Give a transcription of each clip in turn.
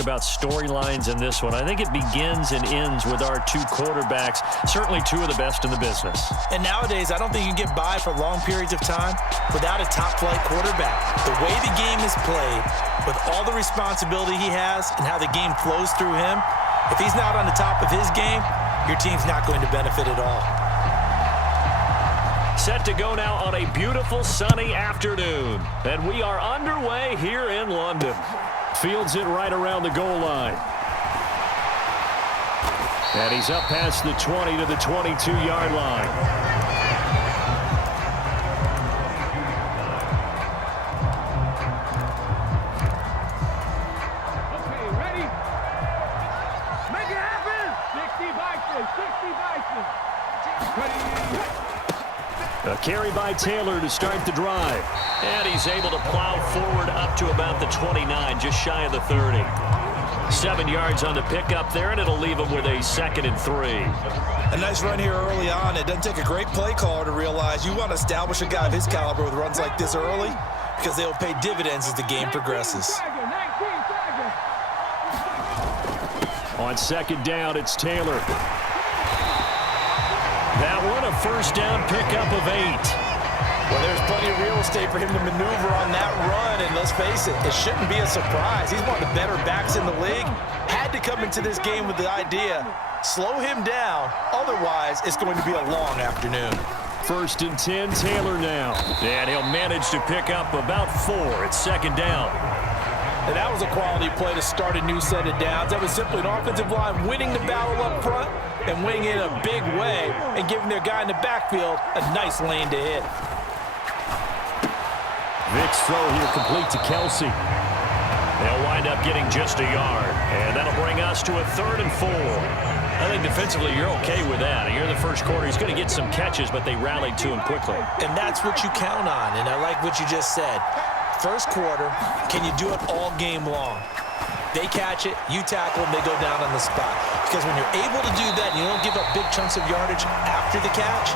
About storylines in this one. I think it begins and ends with our two quarterbacks, certainly two of the best in the business. And nowadays, I don't think you can get by for long periods of time without a top-flight quarterback. The way the game is played, with all the responsibility he has and how the game flows through him, if he's not on the top of his game, your team's not going to benefit at all. Set to go now on a beautiful sunny afternoon. And we are underway here in London. Fields it right around the goal line. And he's up past the 20 to the 22-yard line. Okay, ready? Make it happen! 60 Vikings, 60 Vikings. Ready? A carry by Taylor to start the drive. And he's able to plow forward up to about the 29, just shy of the 30. 7 yards on the pickup there, and it'll leave him with a 2nd and 3. A nice run here early on. It doesn't take a great play caller to realize you want to establish a guy of his caliber with runs like this early because they'll pay dividends as the game progresses. On 2nd down, it's Taylor. That one, a first down pickup of 8. Well, there's plenty of real estate for him to maneuver on that run, and let's face it, it shouldn't be a surprise. He's one of the better backs in the league. Had to come into this game with the idea, slow him down, otherwise it's going to be a long afternoon. 1st and 10, Taylor now. And he'll manage to pick up about 4. It's 2nd down. And that was a quality play to start a new set of downs. That was simply an offensive line winning the battle up front and winning it in a big way and giving their guy in the backfield a nice lane to hit. Vick's throw here complete to Kelsey. They'll wind up getting just a yard. And that'll bring us to a 3rd and 4. I think defensively you're okay with that. Here in the first quarter, he's going to get some catches, but they rallied to him quickly. And that's what you count on, and I like what you just said. First quarter, can you do it all game long? They catch it, you tackle them, they go down on the spot. Because when you're able to do that and you don't give up big chunks of yardage after the catch,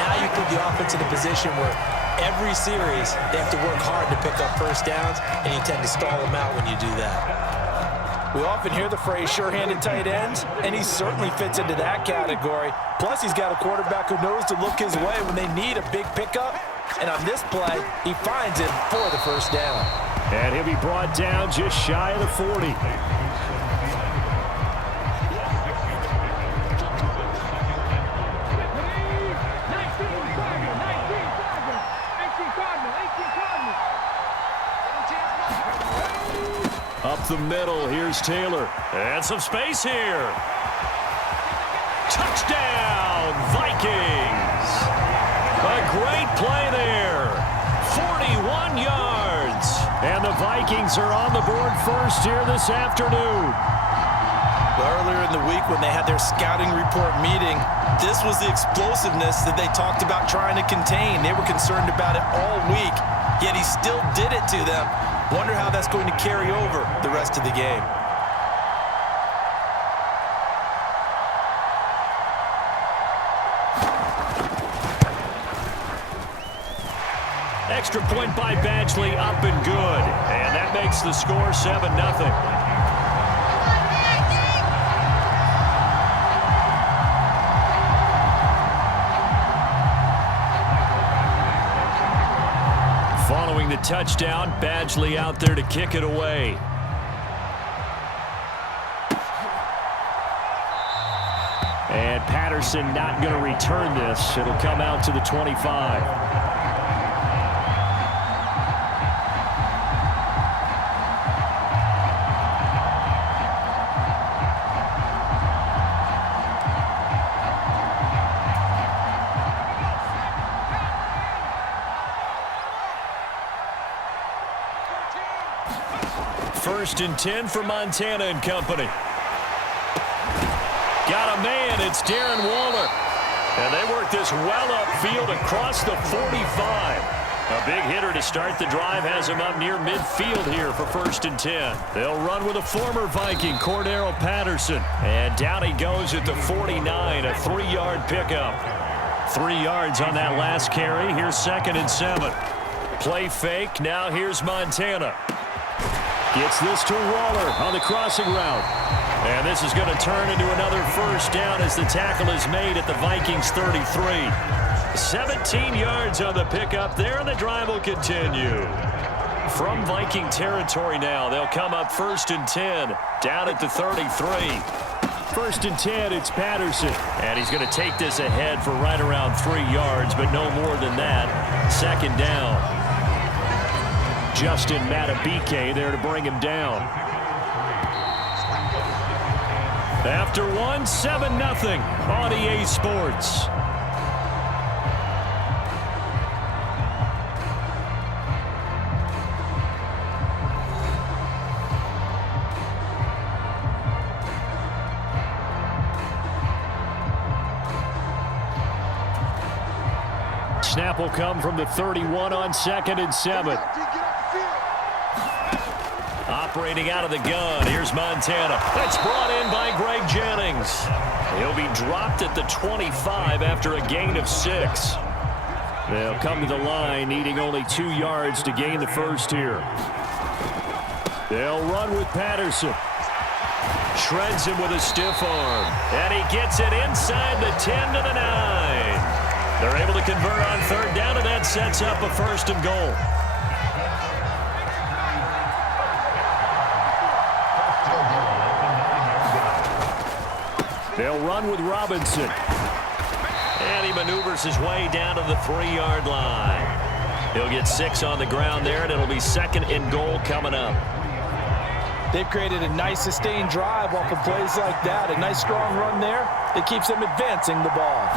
now you put the offense in a position where every series they have to work hard to pick up first downs, and you tend to stall them out when you do that. We often hear the phrase sure-handed tight ends, and he certainly fits into that category. Plus, he's got a quarterback who knows to look his way when they need a big pickup. And on this play, he finds it for the first down. And he'll be brought down just shy of the 40. Up the middle, here's Taylor. And some space here. Touchdown, Vikings. A great play there. 41 yards. And the Vikings are on the board first here this afternoon. Earlier in the week when they had their scouting report meeting, this was the explosiveness that they talked about trying to contain. They were concerned about it all week, yet he still did it to them. Wonder how that's going to carry over the rest of the game. Extra point by Badgley, up and good. And that makes the score 7-0. Following the touchdown, Badgley out there to kick it away. And Patterson not going to return this. It'll come out to the 25. First and 10 for Montana and company. Got a man, it's Darren Waller. And they work this well upfield across the 45. A big hitter to start the drive has him up near midfield here for 1st and 10. They'll run with a former Viking, Cordero Patterson. And down he goes at the 49, a 3-yard pickup. 3 yards on that last carry. Here's 2nd and 7. Play fake. Now here's Montana. Gets this to Waller on the crossing route. And this is going to turn into another first down as the tackle is made at the Vikings 33. 17 yards on the pickup there, and the drive will continue. From Viking territory now, they'll come up 1st and 10, down at the 33. 1st and 10, it's Patterson. And he's going to take this ahead for right around 3 yards, but no more than that. 2nd down. Justin Matabike there to bring him down. After 1, 7-0 on EA Sports. Snap will come from the 31 on 2nd and 7. Operating out of the gun, here's Montana. That's brought in by Greg Jennings. He'll be dropped at the 25 after a gain of 6. They'll come to the line, needing only 2 yards to gain the first here. They'll run with Patterson. Shreds him with a stiff arm. And he gets it inside the 10 to the 9. They're able to convert on 3rd down, and that sets up a 1st and goal. They'll run with Robinson. And he maneuvers his way down to the 3-yard line. He'll get 6 on the ground there, and it'll be 2nd and goal coming up. They've created a nice sustained drive off of plays like that. A nice strong run there that keeps them advancing the ball.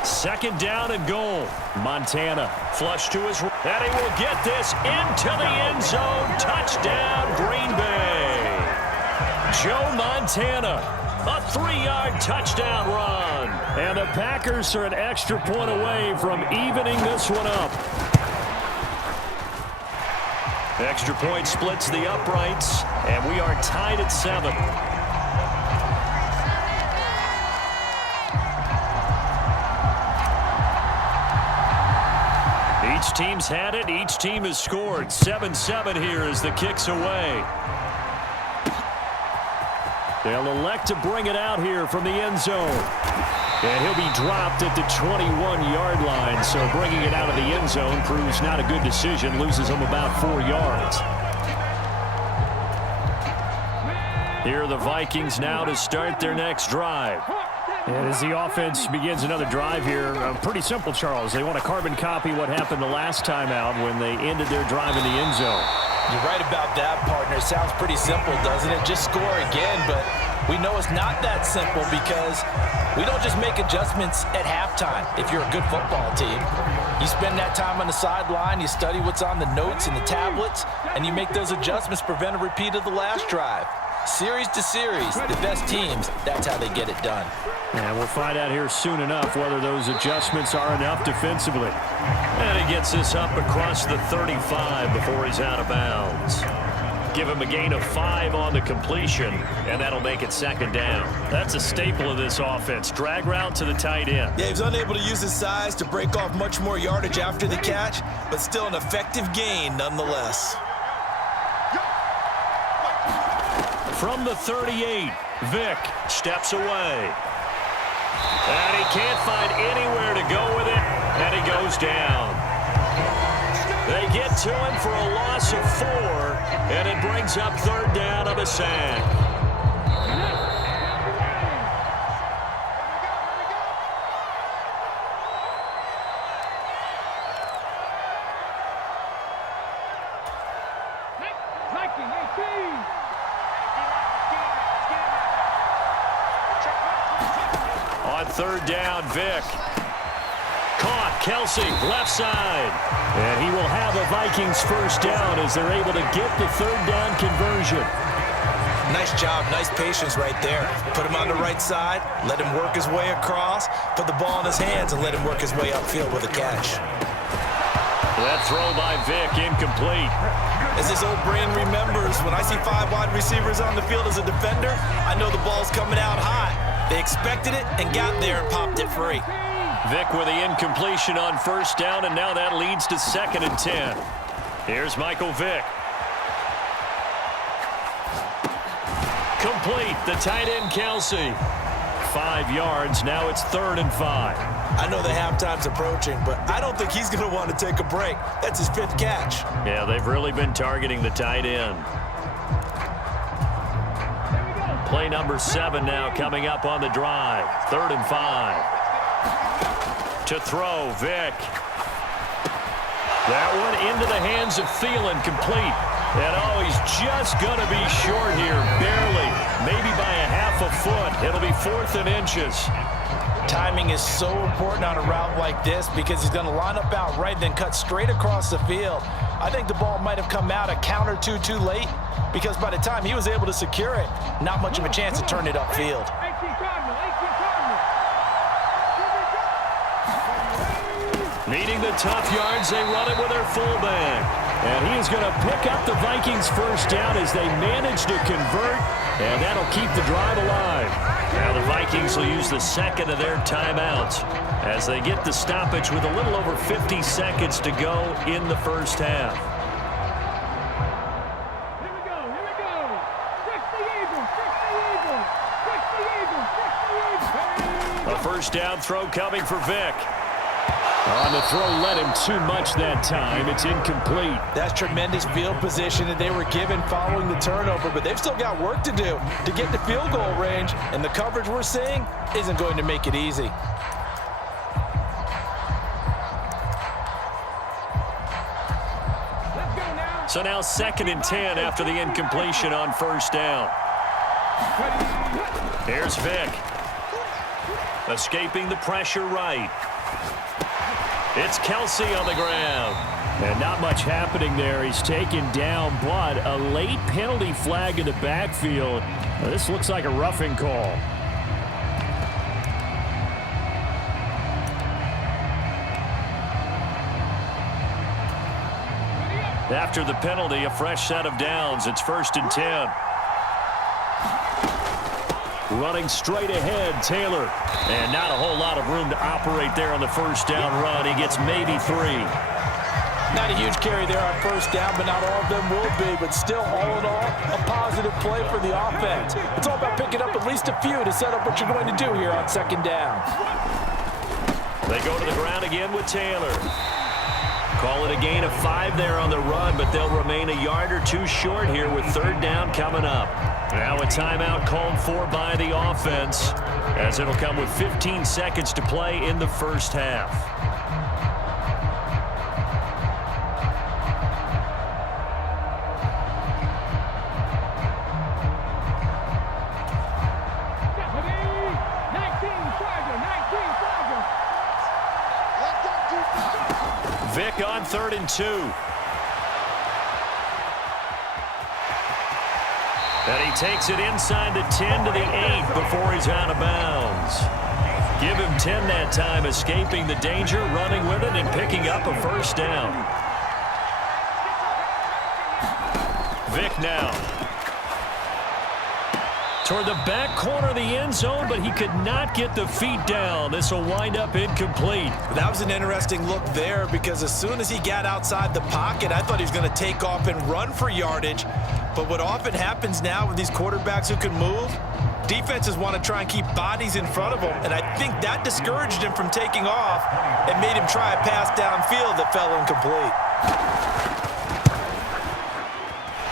2nd down and goal. Montana flush to his right. And he will get this into the end zone. Touchdown, Green Bay. Joe Montana, a 3-yard touchdown run. And the Packers are an extra point away from evening this one up. The extra point splits the uprights, and we are tied at 7. Each team's had it. Each team has scored. 7-7 here as the kick's away. They'll elect to bring it out here from the end zone. And he'll be dropped at the 21-yard line. So bringing it out of the end zone proves not a good decision. Loses him about 4 yards. Here are the Vikings now to start their next drive. And as the offense begins another drive here, pretty simple, Charles. They want to carbon copy what happened the last time out when they ended their drive in the end zone. You're right about that, partner. Sounds pretty simple, doesn't it? Just score again, but we know it's not that simple because we don't just make adjustments at halftime if you're a good football team. You spend that time on the sideline, you study what's on the notes and the tablets, and you make those adjustments to prevent a repeat of the last drive. Series to series, the best teams, that's how they get it done. And we'll find out here soon enough whether those adjustments are enough defensively. And he gets this up across the 35 before he's out of bounds. Give him a gain of 5 on the completion, and that'll make it 2nd down. That's a staple of this offense. Drag route to the tight end. Yeah, he was unable to use his size to break off much more yardage after the catch, but still an effective gain nonetheless. From the 38, Vick steps away. And he can't find anywhere to go with it, and he goes down. They get to him for a loss of 4, and it brings up 3rd down of a sack. On 3rd down, Vick. Caught, Kelsey, left side. And he will have a Vikings 1st down as they're able to get the 3rd down conversion. Nice job, nice patience right there. Put him on the right side, let him work his way across, put the ball in his hands, and let him work his way upfield with a catch. That throw by Vick, incomplete. As his old brain remembers, when I see 5 wide receivers on the field as a defender, I know the ball's coming out hot. They expected it and got there and popped it free. Vick with the incompletion on 1st down, and now that leads to 2nd and 10. Here's Michael Vick. Complete. The tight end, Kelsey. 5 yards. Now it's 3rd and 5. I know the halftime's approaching, but I don't think he's going to want to take a break. That's his 5th catch. Yeah, they've really been targeting the tight end. Play number 7 now coming up on the drive. 3rd and 5. To throw, Vick. That one into the hands of Thielen, complete. And he's just going to be short here, barely, maybe by a half a foot. It'll be 4th and inches. Timing is so important on a route like this because he's going to line up out right, then cut straight across the field. I think the ball might have come out a count or two too late because by the time he was able to secure it, not much of a chance to turn it upfield. Needing the tough yards, they run it with their fullback. And he is going to pick up the Vikings' first down as they manage to convert, and that'll keep the drive alive. Now the Vikings will use the 2nd of their timeouts as they get the stoppage with a little over 50 seconds to go in the first half. Here we go. 60 Eagles. A first down throw coming for Vick. On the throw, led him too much that time. It's incomplete. That's tremendous field position that they were given following the turnover, but they've still got work to do to get to field goal range, and the coverage we're seeing isn't going to make it easy. Let's go now. So now 2nd and 10 after the incompletion on first down. Here's Vick. Escaping the pressure right. It's Kelsey on the ground. And not much happening there. He's taken down, but a late penalty flag in the backfield. This looks like a roughing call. After the penalty, a fresh set of downs. It's 1st and 10. Running straight ahead, Taylor. And not a whole lot of room to operate there on the first down run. He gets maybe 3. Not a huge carry there on first down, but not all of them will be. But still, all in all, a positive play for the offense. It's all about picking up at least a few to set up what you're going to do here on 2nd down. They go to the ground again with Taylor. Call it a gain of 5 there on the run, but they'll remain a yard or 2 short here with 3rd down coming up. Now a timeout called for by the offense, as it'll come with 15 seconds to play in the first half. Vick on 3rd and 2. And he takes it inside the 10 to the 8 before he's out of bounds. Give him 10 that time, escaping the danger, running with it, and picking up a first down. Vick now. Toward the back corner of the end zone, but he could not get the feet down. This will wind up incomplete. That was an interesting look there because as soon as he got outside the pocket, I thought he was going to take off and run for yardage. But what often happens now with these quarterbacks who can move, defenses want to try and keep bodies in front of them, and I think that discouraged him from taking off and made him try a pass downfield that fell incomplete.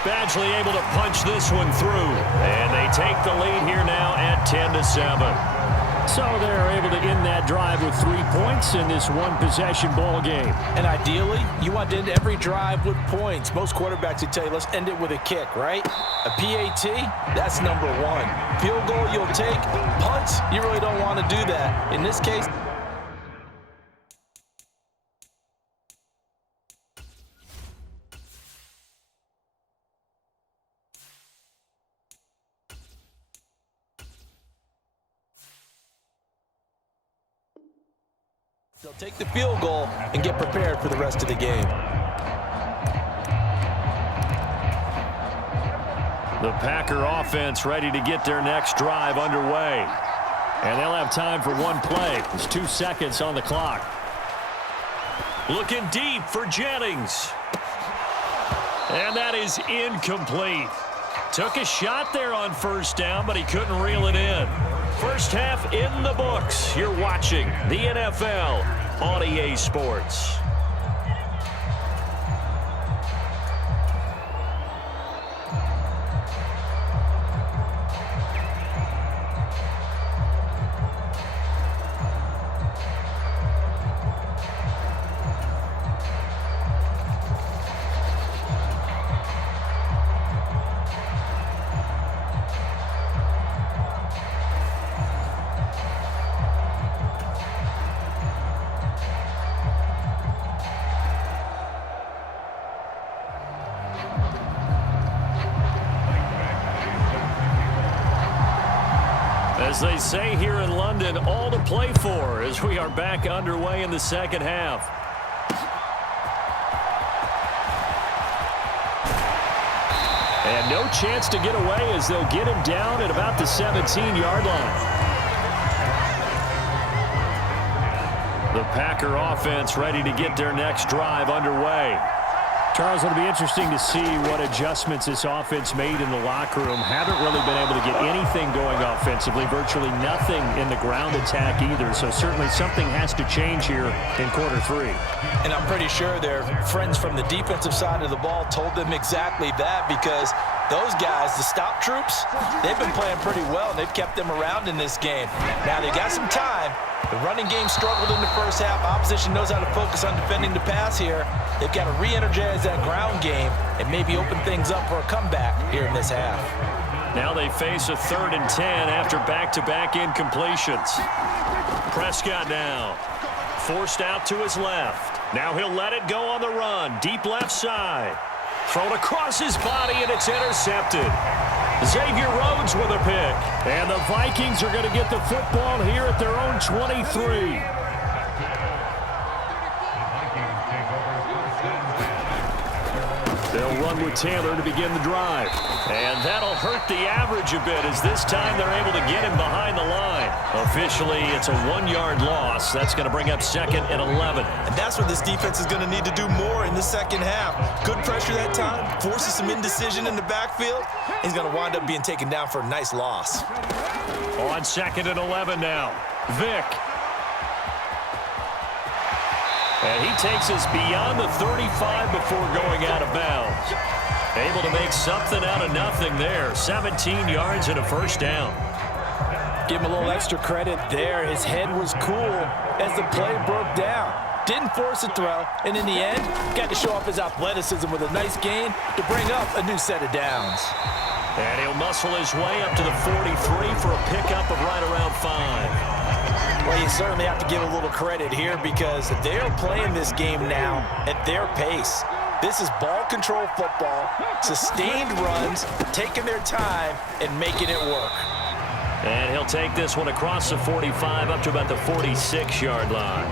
Badgley able to punch this one through, and they take the lead here now at 10-7. So they're able to end that drive with 3 points in this one-possession ball game. And ideally, you want to end every drive with points. Most quarterbacks would tell you, let's end it with a kick, right? A PAT, that's number 1. Field goal, you'll take. Punts, you really don't want to do that. In this case, they'll take the field goal and get prepared for the rest of the game. The Packer offense ready to get their next drive underway. And they'll have time for one play. There's 2 seconds on the clock. Looking deep for Jennings. And that is incomplete. Took a shot there on first down, but he couldn't reel it in. First half in the books. You're watching the NFL on EA Sports. As they say here in London, all to play for as we are back underway in the second half. And no chance to get away as they'll get him down at about the 17-yard line. The Packer offense ready to get their next drive underway. Charles, it'll be interesting to see what adjustments this offense made in the locker room. Haven't really been able to get anything going offensively, virtually nothing in the ground attack either. So certainly something has to change here in quarter three. And I'm pretty sure their friends from the defensive side of the ball told them exactly that, because those guys, the stop troops, they've been playing pretty well, and they've kept them around in this game. Now they've got some time. The running game struggled in the first half. Opposition knows how to focus on defending the pass here. They've got to re-energize that ground game and maybe open things up for a comeback here in this half. Now they face a 3rd and 10 after back-to-back incompletions. Prescott now forced out to his left. Now he'll let it go on the run. Deep left side. Thrown across his body, and it's intercepted. Xavier Rhodes with a pick. And the Vikings are going to get the football here at their own 23. They'll run with Taylor to begin the drive. And that'll hurt the average a bit, as this time they're able to get him behind the line. Officially, it's a 1-yard loss. That's going to bring up 2nd and 11. And that's what this defense is going to need to do more in the second half. Good pressure that time, forces some indecision in the backfield. He's going to wind up being taken down for a nice loss. On 2nd and 11 now. Vick. And he takes us beyond the 35 before going out of bounds. Able to make something out of nothing there. 17 yards and a first down. Give him a little extra credit there. His head was cool as the play broke down. Didn't force a throw, and in the end, got to show off his athleticism with a nice gain to bring up a new set of downs. And he'll muscle his way up to the 43 for a pickup of right around 5. Well, you certainly have to give a little credit here, because they're playing this game now at their pace. This is ball control football, sustained runs, taking their time and making it work. And he'll take this one across the 45 up to about the 46-yard line.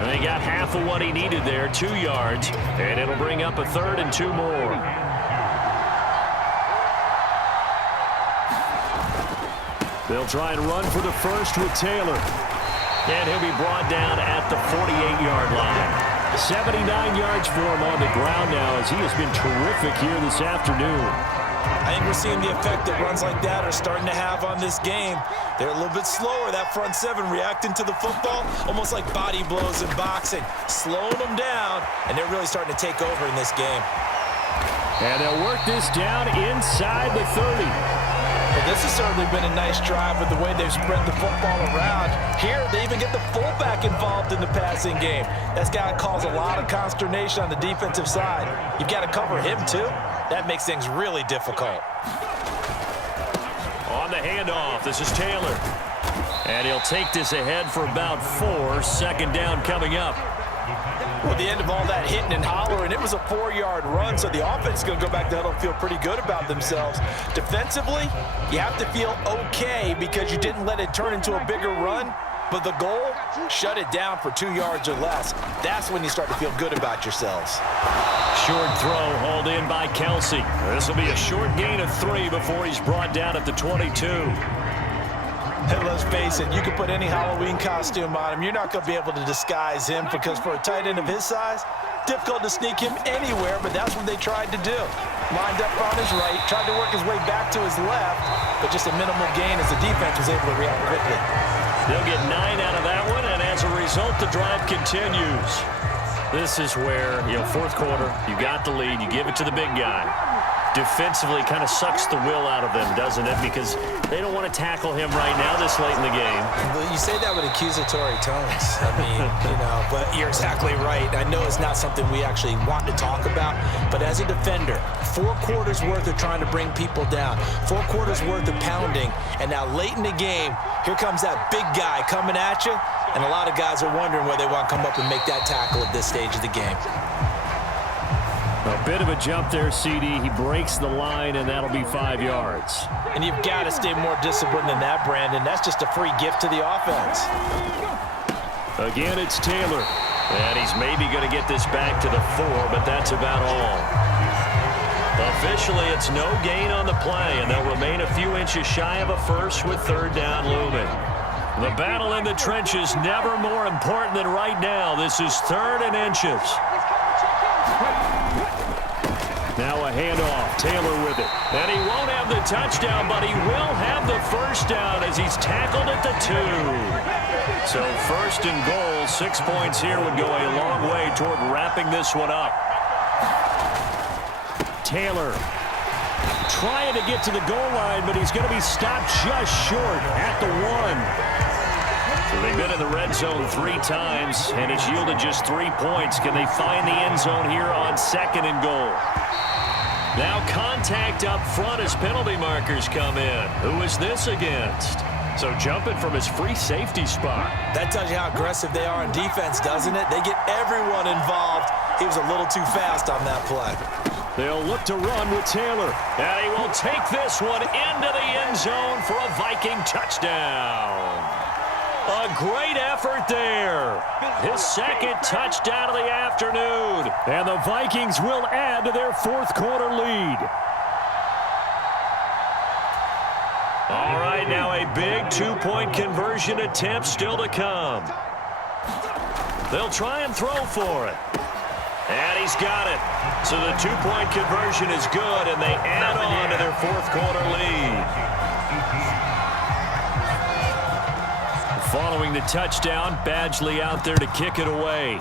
And he got half of what he needed there, 2 yards, and it'll bring up a 3rd and 2 more. They'll try and run for the first with Taylor. And he'll be brought down at the 48-yard line. 79 yards for him on the ground now, as he has been terrific here this afternoon. I think we're seeing the effect that runs like that are starting to have on this game. They're a little bit slower, that front seven, reacting to the football, almost like body blows in boxing, slowing them down, and they're really starting to take over in this game. And they'll work this down inside the 30. Well, this has certainly been a nice drive with the way they've spread the football around. Here, they even get the fullback involved in the passing game. That's got to cause a lot of consternation on the defensive side. You've got to cover him, too. That makes things really difficult. On the handoff, this is Taylor. And he'll take this ahead for about 4. 2nd down coming up. Well, at the end of all that hitting and hollering, it was a 4-yard run, so the offense is going to go back to huddle and feel pretty good about themselves. Defensively, you have to feel okay because you didn't let it turn into a bigger run, but the goal, shut it down for 2 yards or less. That's when you start to feel good about yourselves. Short throw hauled in by Kelsey. This will be a short gain of 3 before he's brought down at the 22. Hey, let's face it, you can put any Halloween costume on him. You're not going to be able to disguise him, because for a tight end of his size, difficult to sneak him anywhere, but that's what they tried to do. Lined up on his right, tried to work his way back to his left, but just a minimal gain as the defense was able to react quickly. They'll get 9 out of that one, and as a result, the drive continues. This is where, fourth quarter, you got the lead, you give it to the big guy. Defensively kind of sucks the will out of them, doesn't it? Because they don't want to tackle him right now this late in the game. Well, you say that with accusatory tones. I mean, but you're exactly right. I know it's not something we actually want to talk about, but as a defender, 4 quarters worth of trying to bring people down, 4 quarters worth of pounding, and now late in the game, here comes that big guy coming at you, and a lot of guys are wondering whether they want to come up and make that tackle at this stage of the game. A bit of a jump there, CD. He breaks the line, and that'll be 5 yards. And you've got to stay more disciplined than that, Brandon. That's just a free gift to the offense. Again, it's Taylor. And he's maybe going to get this back to the 4, but that's about all. Officially, it's no gain on the play, and they'll remain a few inches shy of a first with 3rd down looming. The battle in the trenches never more important than right now. This is 3rd and inches. Now a handoff. Taylor with it. And he won't have the touchdown, but he will have the first down as he's tackled at the 2. So 1st and goal, 6 points here would go a long way toward wrapping this one up. Taylor trying to get to the goal line, but he's going to be stopped just short at the 1. So they've been in the red zone 3 times, and it's yielded just 3 points. Can they find the end zone here on 2nd and goal? Now contact up front as penalty markers come in. Who is this against? So jumping from his free safety spot. That tells you how aggressive they are on defense, doesn't it? They get everyone involved. He was a little too fast on that play. They'll look to run with Taylor. And he will take this one into the end zone for a Viking touchdown. A great effort there. His 2nd touchdown of the afternoon. And the Vikings will add to their 4th quarter lead. All right, now a big 2-point conversion attempt still to come. They'll try and throw for it. And he's got it. So the 2-point conversion is good, and they add on to their 4th quarter lead. Following the touchdown, Badgley out there to kick it away.